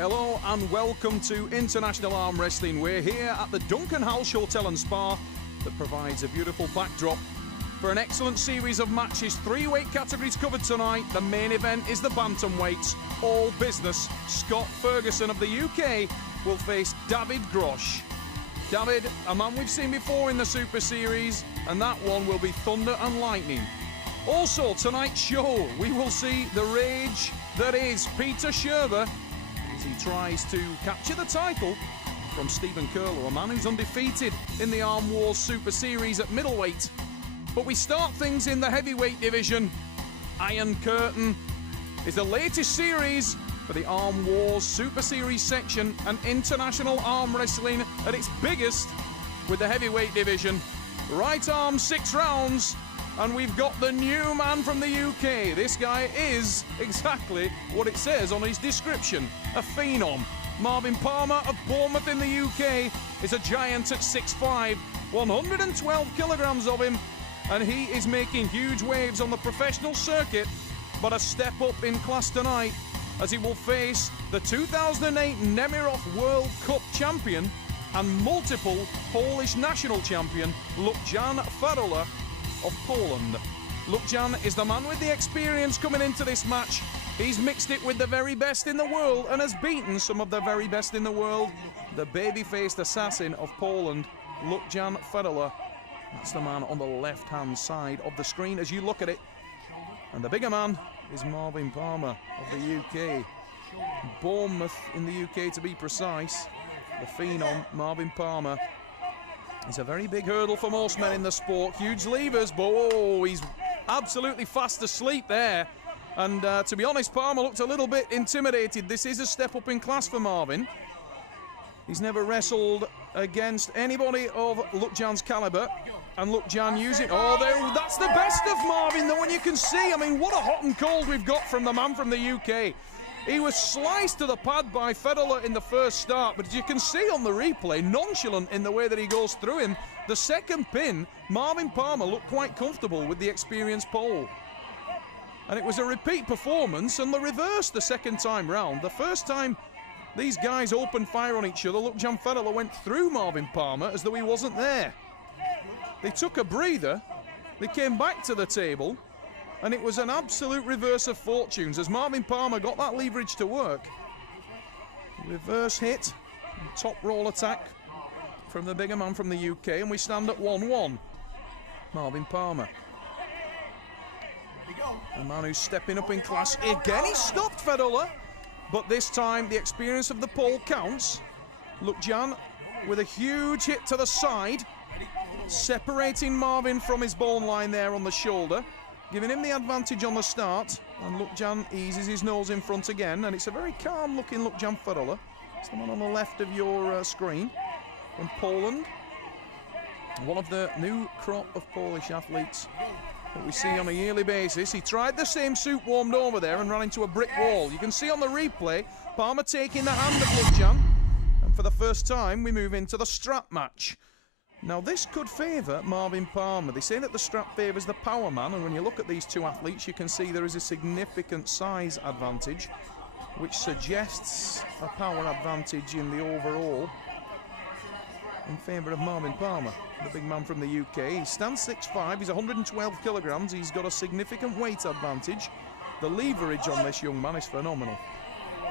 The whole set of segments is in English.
Hello and welcome to International Arm Wrestling. We're here at the Dunkenhalgh Hotel and Spa that provides a beautiful backdrop for an excellent series of matches. 3 weight categories covered tonight. The main event is the bantamweights. All business. Scott Ferguson of the UK will face David Grosh. David, a man we've seen before in the Super Series, and that one will be thunder and lightning. Also, tonight's show, we will see the rage that is Piotr Szczerba as he tries to capture the title from Stephen Kirlew, a man who's undefeated in the Arm Wars Super Series at middleweight. But we start things in the heavyweight division. Iron Curtain is the latest series for the Arm Wars Super Series section, and international arm wrestling at its biggest with the heavyweight division. Right arm 6 rounds, and we've got the new man from the UK. This guy is exactly what it says on his description, a phenom. Marvin Palmer of Bournemouth in the UK is a giant at 6'5", 112 kilograms of him, and he is making huge waves on the professional circuit, but a step up in class tonight as he will face the 2008 Nemiroff World Cup champion and multiple Polish national champion, Luczan Farola of Poland. Luczan is the man with the experience coming into this match. He's mixed it with the very best in the world and has beaten some of the very best in the world. The baby-faced assassin of Poland, Luczan Farola. That's the man on the left-hand side of the screen as you look at it. And the bigger man is Marvin Palmer of the UK. Bournemouth in the UK to be precise. The phenom, Marvin Palmer. It's a very big hurdle for most men in the sport. Huge levers, but oh, he's absolutely fast asleep there. And to be honest, Palmer looked a little bit intimidated. This is a step up in class for Marvin. He's never wrestled against anybody of Luczan's caliber. And Luczan using... Oh, that's the best of Marvin, though, and you can see, I mean, what a hot and cold we've got from the man from the UK. He was sliced to the pad by Farola in the first start, but as you can see on the replay, nonchalant in the way that he goes through him. The second pin, Marvin Palmer looked quite comfortable with the experienced pole. And it was a repeat performance, and the reverse the second time round. The first time these guys opened fire on each other, Luczan Farola went through Marvin Palmer as though he wasn't there. They took a breather, they came back to the table, and it was an absolute reverse of fortunes as Marvin Palmer got that leverage to work. Reverse hit, top roll attack from the bigger man from the UK, and we stand at 1-1. Marvin Palmer. A man who's stepping up in class. Again, he stopped Farola, but this time the experience of the pole counts. Luczan with a huge hit to the side, separating Marvin from his bone line there on the shoulder, giving him the advantage on the start, and Luczan eases his nose in front again, and it's a very calm looking Luczan Farola. It's the one on the left of your screen from Poland, one of the new crop of Polish athletes that we see on a yearly basis. He tried the same suit warmed over there and ran into a brick wall. You can see on the replay Palmer taking the hand of Luczan, and for the first time we move into the strap match. Now this could favour Marvin Palmer. They say that the strap favours the power man, and when you look at these two athletes you can see there is a significant size advantage, which suggests a power advantage in the overall in favour of Marvin Palmer, the big man from the UK. He stands 6'5", he's 112 kilograms, he's got a significant weight advantage. The leverage on this young man is phenomenal.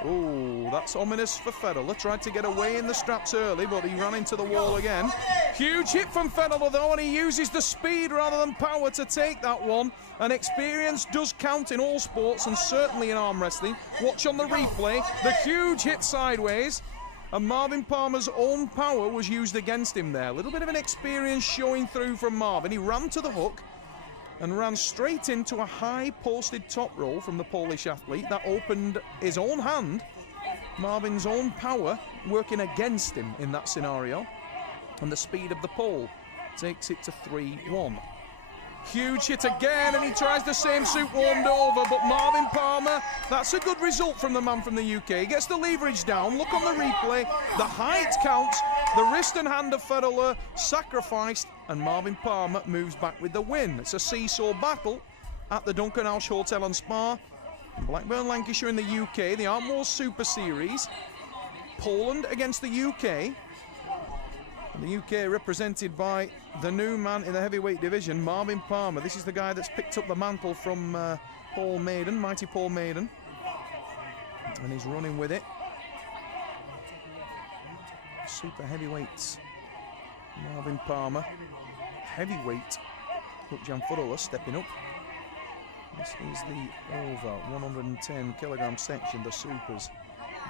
Oh, that's ominous for Farola. Tried to get away in the straps early, but he ran into the wall again. Huge hit from Farola, though, and he uses the speed rather than power to take that one. And experience does count in all sports, and certainly in arm wrestling. Watch on the replay, the huge hit sideways. And Marvin Palmer's own power was used against him there. A little bit of an experience showing through from Marvin. He ran to the hook and ran straight into a high posted top roll from the Polish athlete that opened his own hand. Marvin's own power working against him in that scenario, and the speed of the pole takes it to 3-1. Huge hit again, and he tries the same suit warmed over, but Marvin Palmer, that's a good result from the man from the UK. He gets the leverage down. Look on the replay, the height counts, the wrist and hand of Farola sacrificed, and Marvin Palmer moves back with the win. It's a seesaw battle at the Dunkenhalgh Hotel and Spa in Blackburn, Lancashire in the UK, the Arm Wars Super Series. Poland against the UK. And the UK represented by the new man in the heavyweight division, Marvin Palmer. This is the guy that's picked up the mantle from Paul Maiden, mighty Paul Maiden. And he's running with it. Super heavyweights. Marvin Palmer. Heavyweight. Jan Furula stepping up. This is the over 110 kilogram section, the supers.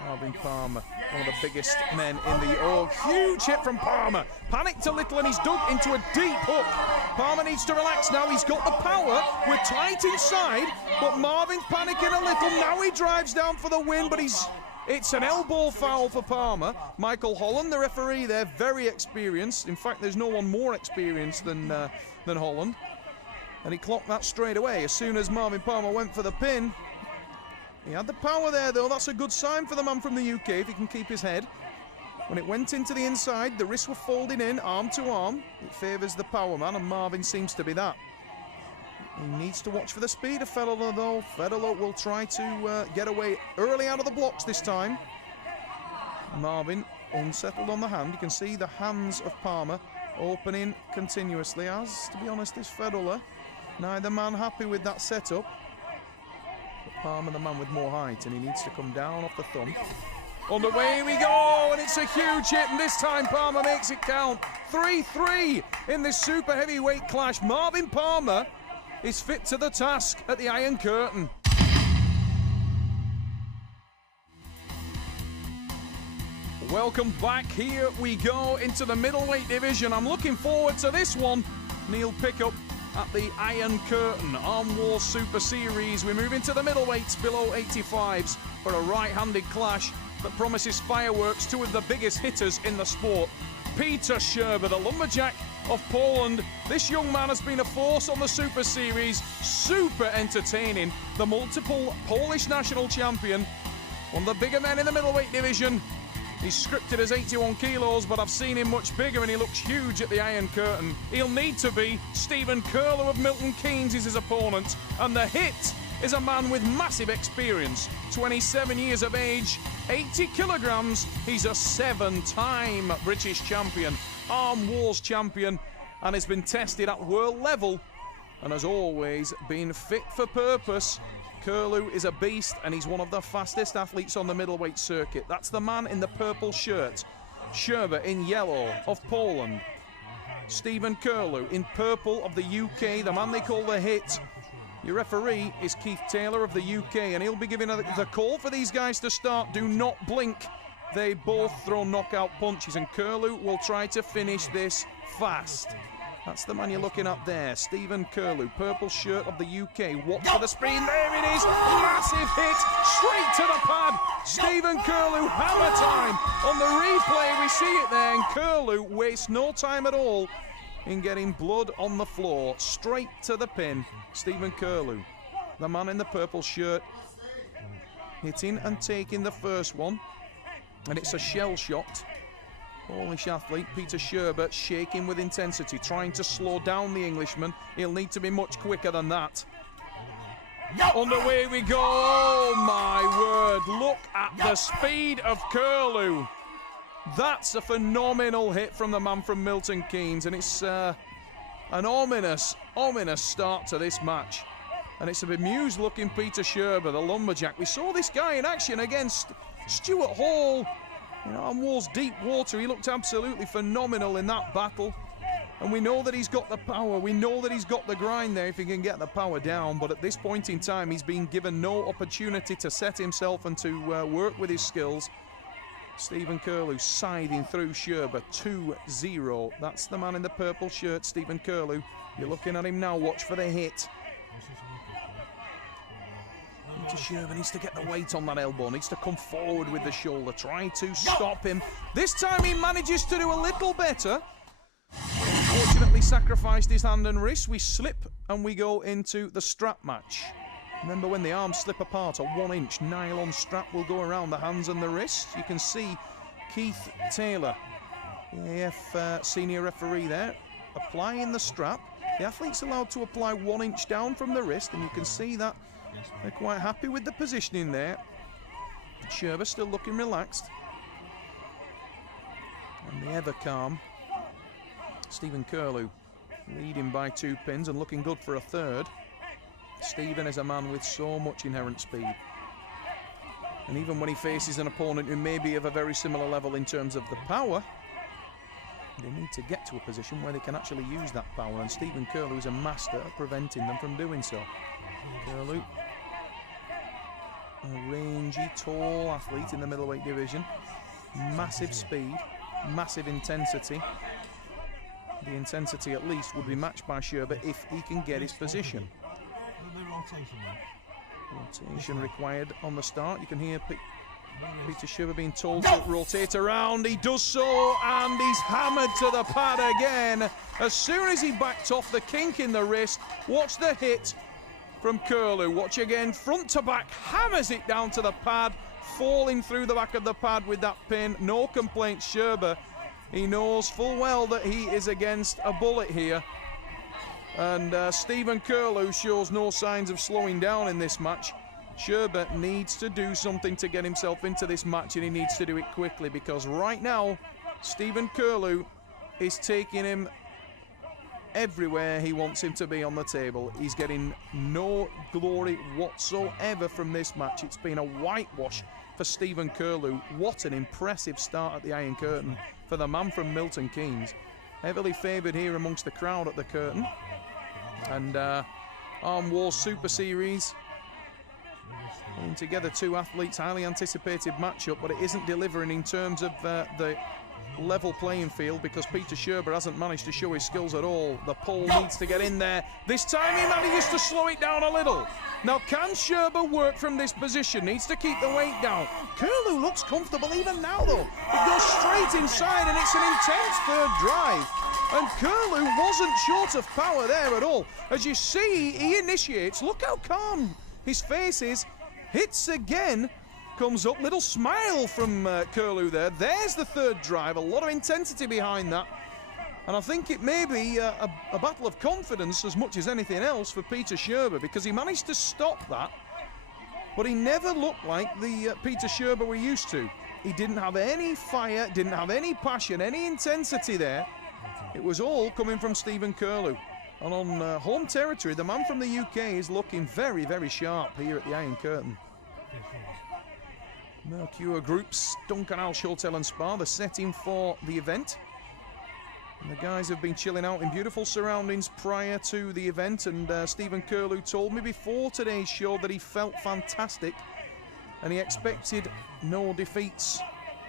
Marvin Palmer, one of the biggest men in the... Oh, huge hit from Palmer. Panicked a little and he's dug into a deep hook. Palmer needs to relax now. He's got the power. We're tight inside, but Marvin's panicking a little. Now he drives down for the win, but it's an elbow foul for Palmer. Michael Holland, the referee there, very experienced. In fact, there's no one more experienced than Holland. And he clocked that straight away. As soon as Marvin Palmer went for the pin, he had the power there, though. That's a good sign for the man from the UK, if he can keep his head. When it went into the inside, the wrists were folding in, arm to arm. It favours the power man, and Marvin seems to be that. He needs to watch for the speed of Federer, though. Federer will try to get away early out of the blocks this time. Marvin unsettled on the hand. You can see the hands of Palmer opening continuously, as, to be honest, is Federer. Neither man happy with that setup. But Palmer, the man with more height, and he needs to come down off the thumb. Underway we go, and it's a huge hit, and this time Palmer makes it count. 3-3 in this super heavyweight clash. Marvin Palmer is fit to the task at the Iron Curtain. Welcome back. Here we go into the middleweight division. I'm looking forward to this one. Neil Pickup at the Iron Curtain Arm Wars Super Series. We move into the middleweights below 85s for a right-handed clash that promises fireworks. Two of the biggest hitters in the sport. Piotr Szczerba, the lumberjack of Poland. This young man has been a force on the Super Series. Super entertaining. The multiple Polish national champion. One of the bigger men in the middleweight division. He's scripted as 81 kilos, but I've seen him much bigger and he looks huge at the Iron Curtain. He'll need to be. Stephen Kirlew of Milton Keynes is his opponent. And the hit is a man with massive experience. 27 years of age, 80 kilograms. He's a 7-time British champion, Arm Wars champion, and has been tested at world level and has always been fit for purpose. Kirlew is a beast, and he's one of the fastest athletes on the middleweight circuit. That's the man in the purple shirt. Szczerba in yellow of Poland. Stephen Kirlew in purple of the UK, the man they call the Hit. Your referee is Keith Taylor of the UK, and he'll be giving the call for these guys to start. Do not blink. They both throw knockout punches, and Kirlew will try to finish this fast. That's the man you're looking at there, Stephen Kirlew, purple shirt of the UK. Watch for the screen, there it is, massive hit, straight to the pad. Stephen Kirlew, hammer time. On the replay, we see it there, and Kirlew wastes no time at all in getting blood on the floor, straight to the pin. Stephen Kirlew, the man in the purple shirt, hitting and taking the first one, and it's a shell shot. Polish athlete Piotr Szczerba shaking with intensity, trying to slow down the Englishman. He'll need to be much quicker than that. Underway we go. Oh my word, look at the speed of Kirlew. That's a phenomenal hit from the man from Milton Keynes, and it's an ominous start to this match. And it's a bemused looking Piotr Szczerba, the lumberjack. We saw this guy in action against Stuart Hall, you know, on Wars Deep Water. He looked absolutely phenomenal in that battle. And we know that he's got the power. We know that he's got the grind there if he can get the power down. But at this point in time, he's been given no opportunity to set himself and to work with his skills. Stephen Kirlew siding through Szczerba, 2-0. That's the man in the purple shirt, Stephen Kirlew. You're looking at him now. Watch for the hit. Szczerba needs to get the weight on that elbow, needs to come forward with the shoulder, trying to stop him. This time he manages to do a little better. Unfortunately sacrificed his hand and wrist. We slip and we go into the strap match. Remember, when the arms slip apart, a 1-inch nylon strap will go around the hands and the wrists. You can see Keith Taylor, the AF senior referee there, applying the strap. The athlete's allowed to apply 1 inch down from the wrist, and you can see that they're quite happy with the positioning there. Szczerba still looking relaxed. the ever calm Stephen Kirlew, leading by 2 pins and looking good for a third. Stephen is a man with so much inherent speed. And even when he faces an opponent who may be of a very similar level in terms of the power, they need to get to a position where they can actually use that power. And Stephen Kirlew is a master at preventing them from doing so. Kirlew, a rangy, tall athlete in the middleweight division. Massive speed, massive intensity. The intensity at least would be matched by Szczerba if he can get his position. Rotation required on the start. You can hear Piotr Szczerba being told to rotate around. He does so, and he's hammered to the pad again. As soon as he backed off the kink in the wrist, watch the hit from Kirlew. Watch again, front to back, hammers it down to the pad, falling through the back of the pad with that pin. No complaints, Szczerba. He knows full well that he is against a bullet here. And Stephen Kirlew shows no signs of slowing down in this match. Szczerba needs to do something to get himself into this match, and he needs to do it quickly, because right now Stephen Kirlew is taking him everywhere he wants him to be on the table. He's getting no glory whatsoever from this match. It's been a whitewash for Stephen Kirlew. What an impressive start at the Iron Curtain for the man from Milton Keynes. Heavily favoured here amongst the crowd at the curtain. And Arm Wars Super Series, putting together 2 athletes, highly anticipated matchup, but it isn't delivering in terms of the level playing field, because Piotr Szczerba hasn't managed to show his skills at all. The pole needs to get in there. This time he manages to slow it down a little. Now, can Szczerba work from this position? Needs to keep the weight down. Kirlew looks comfortable even now, though. It goes straight inside, and it's an intense third drive. And Kirlew wasn't short of power there at all. As you see, he initiates. Look how calm his face is. Hits again. Comes up. Little smile from Kirlew there. There's the third drive. A lot of intensity behind that. And I think it may be a battle of confidence as much as anything else for Piotr Szczerba, because he managed to stop that. But he never looked like the Piotr Szczerba we're used to. He didn't have any fire, didn't have any passion, any intensity there. It was all coming from Stephen Kirlew. And on home territory, the man from the UK is looking very, very sharp here at the Iron Curtain. Mercure Group's Dunkenhalgh Hotel and Spa, the setting for the event. And the guys have been chilling out in beautiful surroundings prior to the event, and Stephen Kirlew told me before today's show that he felt fantastic and he expected no defeats.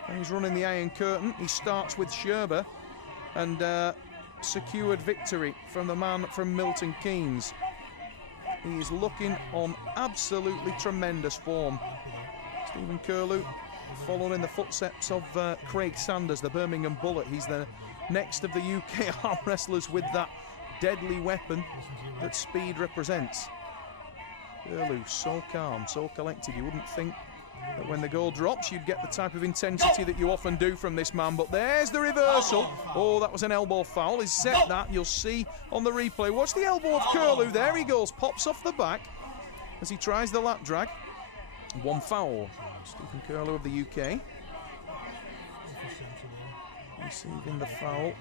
And he's running the Iron Curtain. He starts with Szczerba and secured victory from the man from Milton Keynes. He is looking on absolutely tremendous form. Stephen Kirlew following in the footsteps of Craig Sanders, the Birmingham Bullet. He's the next of the UK arm wrestlers with that deadly weapon that speed represents. Kirlew, so calm, so collected. You wouldn't think that when the goal drops you'd get the type of intensity that you often do from this man, but there's the reversal. Oh, that was an elbow foul. He's set that, you'll see on the replay. Watch the elbow of Kirlew. There he goes, pops off the back as he tries the lap drag. 1 foul. Stephen Kirlew of the UK receiving the foul.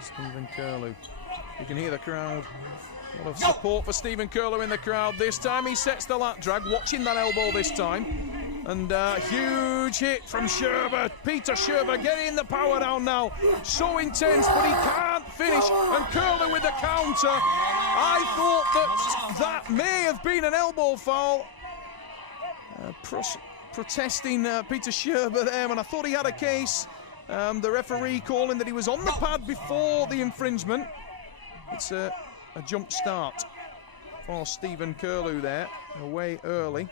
Stephen Kirlew. You can hear the crowd. A lot of support for Stephen Kirlew in the crowd. This time he sets the lat drag, watching that elbow this time. And huge hit from Szczerba. Piotr Szczerba getting the power down now. So intense, but he can't finish. And Kirlew with the counter. I thought that may have been an elbow foul. Protesting Piotr Szczerba there, and I thought he had a case. The referee calling that he was on the pad before the infringement. It's a jump start for Stephen Kirlew there, away early.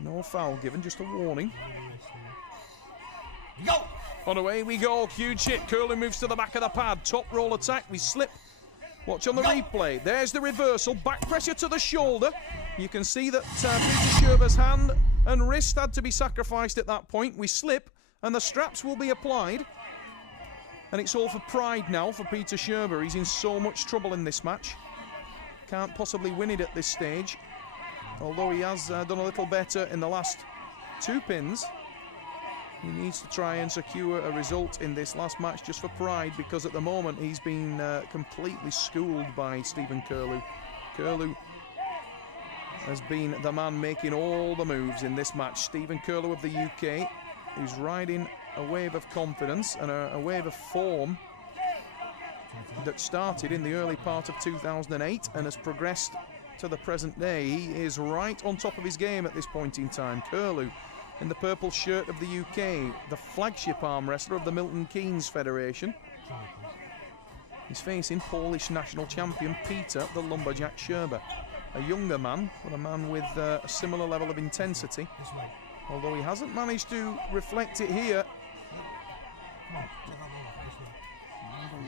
No foul given, just a warning. On away we go, huge hit. Kirlew moves to the back of the pad, top roll attack, we slip. Watch on the replay. There's the reversal. Back pressure to the shoulder. You can see that Piotr Szczerba's hand and wrist had to be sacrificed at that point. We slip, and the straps will be applied. And it's all for pride now for Piotr Szczerba. He's in so much trouble in this match. Can't possibly win it at this stage. Although he has done a little better in the last 2 pins. He needs to try and secure a result in this last match just for pride, because at the moment he's been completely schooled by Stephen Kirlew. Kirlew has been the man making all the moves in this match. Stephen Kirlew of the UK, who's riding a wave of confidence and a wave of form that started in the early part of 2008 and has progressed to the present day. He is right on top of his game at this point in time. Kirlew in the purple shirt of the UK, the flagship arm wrestler of the Milton Keynes Federation. He's facing Polish national champion Piotr the Lumberjack Szczerba, a younger man, but a man with a similar level of intensity, although he hasn't managed to reflect it here.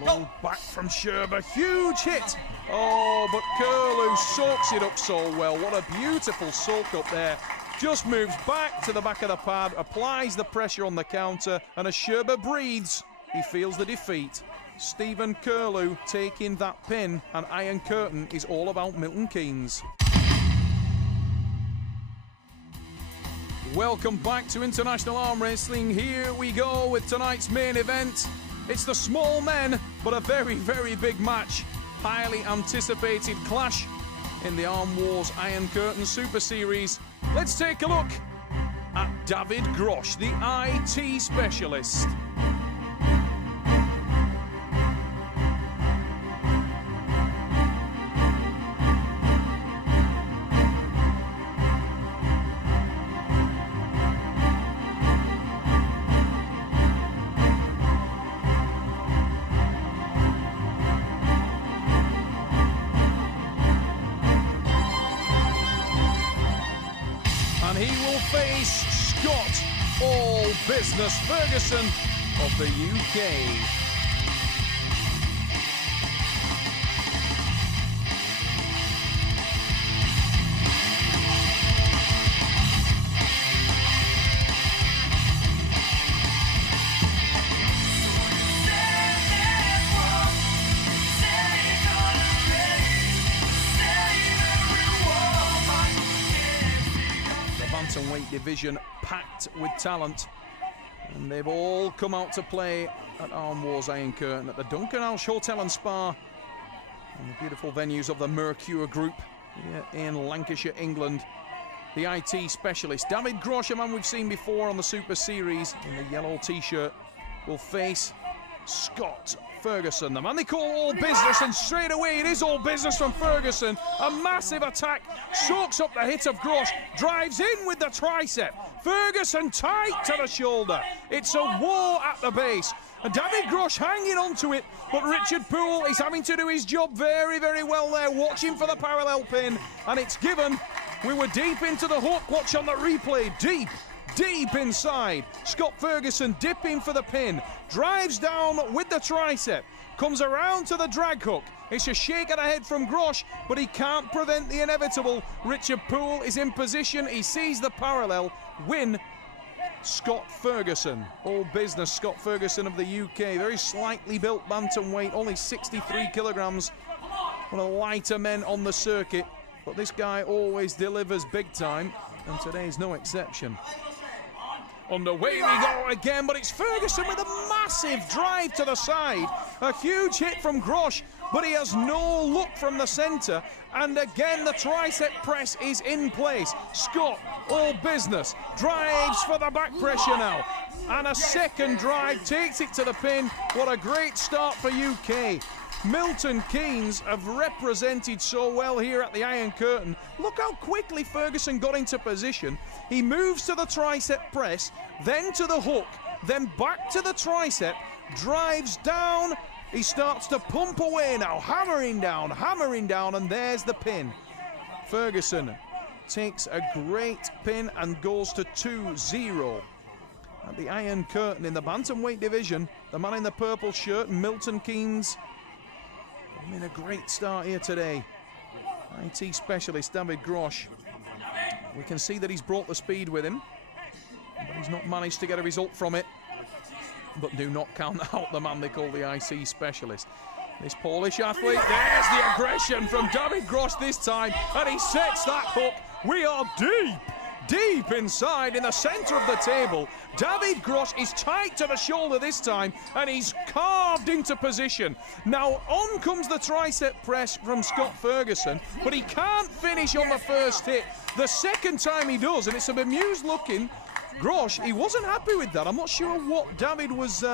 Low back from Szczerba, huge hit. Oh, but Kirlew soaks it up so well. What a beautiful soak up there. Just moves back to the back of the pad, applies the pressure on the counter, and as Szczerba breathes, he feels the defeat. Stephen Kirlew taking that pin, and Iron Curtain is all about Milton Keynes. Welcome back to International Arm Wrestling. Here we go with tonight's main event. It's the small men, but a very, very big match. Highly anticipated clash in the Arm Wars Iron Curtain Super Series. Let's take a look at David Grosh, the IT specialist. Face Scott All Business Ferguson of the UK. Weight division packed with talent, and they've all come out to play at Arm Wars Iron Curtain at the Dunkenhalgh Hotel and Spa, and the beautiful venues of the Mercure Group here in Lancashire, England. The IT specialist David Grosh, a man we've seen before on the Super Series in the yellow t-shirt, will face Scott Ferguson, the man they call All Business, and straight away it is All Business from Ferguson. A massive attack, soaks up the hit of Grosh, drives in with the tricep. Ferguson tight to the shoulder. It's a war at the base. And David Grosh hanging on to it, but Richard Poole is having to do his job very, very well there, watching for the parallel pin, and it's given. We were deep into the hook, watch on the replay, deep inside. Scott Ferguson dipping for the pin, drives down with the tricep, comes around to the drag hook. It's a shake of the head from Grosh, but he can't prevent the inevitable. Richard Poole is in position, he sees the parallel, win Scott Ferguson. All Business Scott Ferguson of the UK, very slightly built bantamweight, only 63 kilograms, one of the lighter men on the circuit, but this guy always delivers big time, and today's no exception. Underway we go again, but it's Ferguson with a massive drive to the side. A huge hit from Grosh, but he has no look from the centre. And again, the tricep press is in place. Scott, All Business, drives for the back pressure now. And a second drive takes it to the pin. What a great start for UK. Milton Keynes have represented so well here at the Iron Curtain. Look how quickly Ferguson got into position. He moves to the tricep press, then to the hook, then back to the tricep, drives down. He starts to pump away now, hammering down, and there's the pin. Ferguson takes a great pin and goes to 2-0. At the Iron Curtain in the bantamweight division, the man in the purple shirt, Milton Keynes, made a great start here today. IT specialist David Grosh. We can see that he's brought the speed with him, but he's not managed to get a result from it. But do not count out the man they call the IC specialist. This Polish athlete, there's the aggression from David Grosh this time, and he sets that hook. We are deep inside in the centre of the table. David Grosh is tight to the shoulder this time, and he's carved into position. Now on comes the tricep press from Scott Ferguson, but he can't finish on the first hit. The second time he does, and it's a bemused looking Grosh. He wasn't happy with that. I'm not sure what David was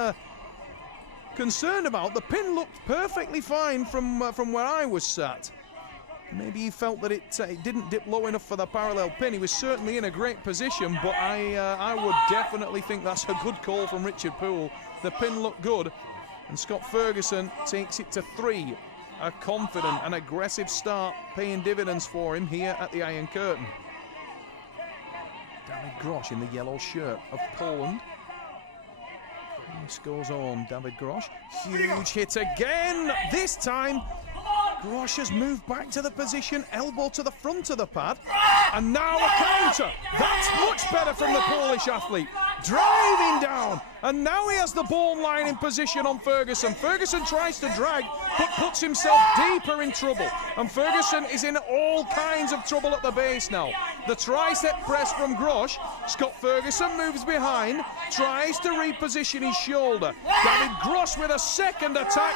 concerned about. The pin looked perfectly fine from where I was sat. Maybe he felt that it didn't dip low enough for the parallel pin. He was certainly in a great position, but I would definitely think that's a good call from Richard Poole. The pin looked good, and Scott Ferguson takes it to 3. A confident and aggressive start, paying dividends for him here at the Iron Curtain. David Grosh in the yellow shirt of Poland. This goes on, David Grosh. Huge hit again. This time, Grosh has moved back to the position, elbow to the front of the pad, and now a counter. That's much better from the Polish athlete. Driving down, and now he has the ball line in position on Ferguson. Ferguson tries to drag, but puts himself deeper in trouble, and Ferguson is in all kinds of trouble at the base now. The tricep press from Grosh. Scott Ferguson moves behind, tries to reposition his shoulder. David Grosh with a second attack,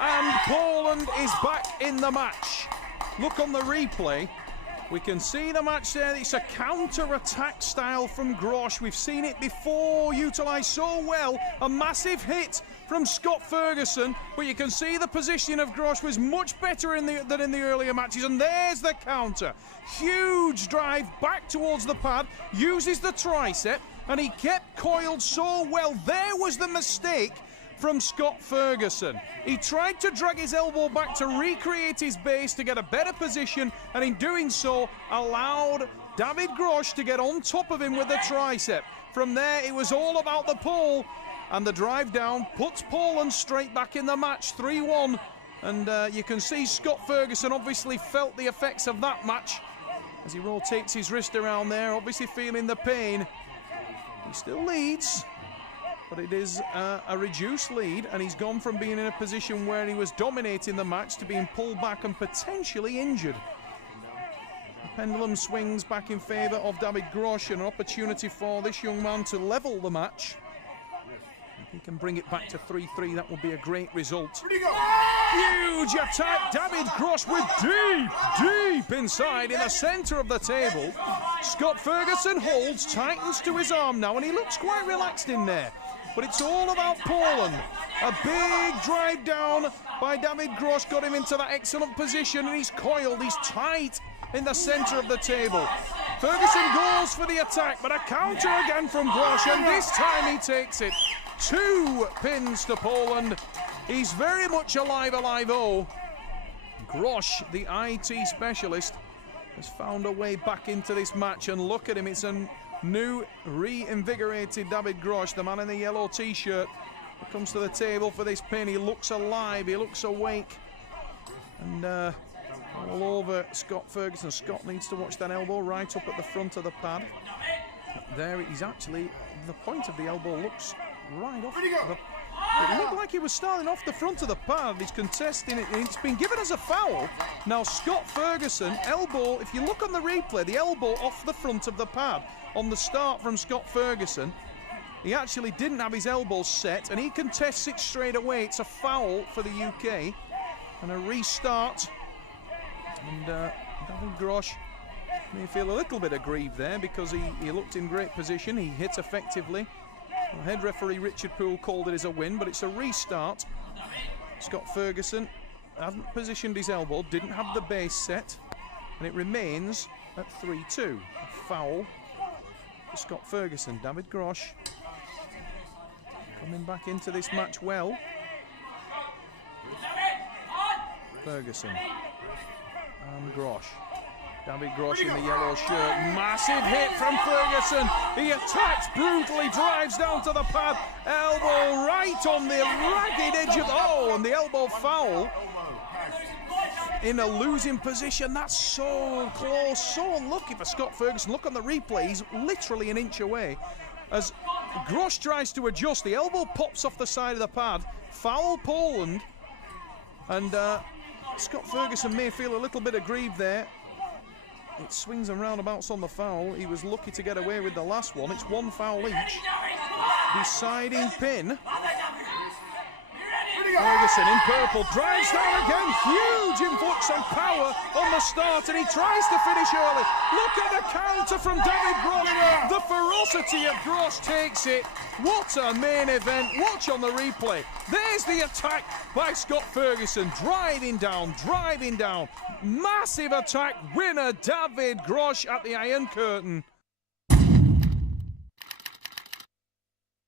and Poland is back in the match. Look on the replay. We can see the match there. It's a counter-attack style from Grosh. We've seen it before, utilised so well. A massive hit from Scott Ferguson, but you can see the positioning of Grosh was much better than in the earlier matches, and there's the counter. Huge drive back towards the pad, uses the tricep, and he kept coiled so well. There was the mistake from Scott Ferguson. He tried to drag his elbow back to recreate his base to get a better position, and in doing so allowed David Grosh to get on top of him with the tricep. From there it was all about the pull, and the drive down puts Poland straight back in the match, 3-1. And you can see Scott Ferguson obviously felt the effects of that match as he rotates his wrist around there, obviously feeling the pain. He still leads, but it is a reduced lead, and he's gone from being in a position where he was dominating the match to being pulled back and potentially injured. The pendulum swings back in favour of David Grosh, and an opportunity for this young man to level the match. If he can bring it back to 3-3, that would be a great result. Huge attack, David Grosh with deep inside in the centre of the table. Scott Ferguson holds, tightens to his arm now, and he looks quite relaxed in there. But it's all about Poland. A big drive down by David Grosh got him into that excellent position, and he's coiled, he's tight in the centre of the table. Ferguson goes for the attack, but a counter again from Grosh, and this time he takes it. 2 pins to Poland. He's very much alive. Grosh, the IT specialist, has found a way back into this match, and look at him, it's a new, reinvigorated David Grosh, the man in the yellow t-shirt, that comes to the table for this pin. He looks alive, he looks awake, and all over Scott Ferguson. Scott needs to watch that elbow right up at the front of the pad. There he's actually, the point of the elbow looks right off it looked like he was starting off the front of the pad. He's contesting it, and it's been given as a foul. Now Scott Ferguson, elbow, if you look on the replay, the elbow off the front of the pad on the start from Scott Ferguson. He actually didn't have his elbow set, and he contests it straight away. It's a foul for the UK, and a restart. And David Grosh may feel a little bit aggrieved there, because he looked in great position. He hit effectively. Well, head referee Richard Poole called it as a win, but it's a restart. Scott Ferguson hasn't positioned his elbow, didn't have the base set, and it remains at 3-2. A foul for Scott Ferguson. David Grosh coming back into this match well. Ferguson and Grosh. David Grosh in the yellow shirt. Massive hit from Ferguson. He attacks brutally, drives down to the pad. Elbow right on the ragged edge of and the elbow foul. In a losing position. That's so close, so unlucky for Scott Ferguson. Look on the replay, he's literally an inch away. As Grosh tries to adjust, the elbow pops off the side of the pad. Foul Poland. And Scott Ferguson may feel a little bit aggrieved there. It swings and roundabouts on the foul. He was lucky to get away with the last one. It's one foul each. Deciding pin. Ferguson in purple, drives down again, huge influx and power on the start, and he tries to finish early. Look at the counter from David Grosh. The ferocity of Grosh takes it. What a main event. Watch on the replay. There's the attack by Scott Ferguson, driving down. Massive attack, winner David Grosh at the Iron Curtain.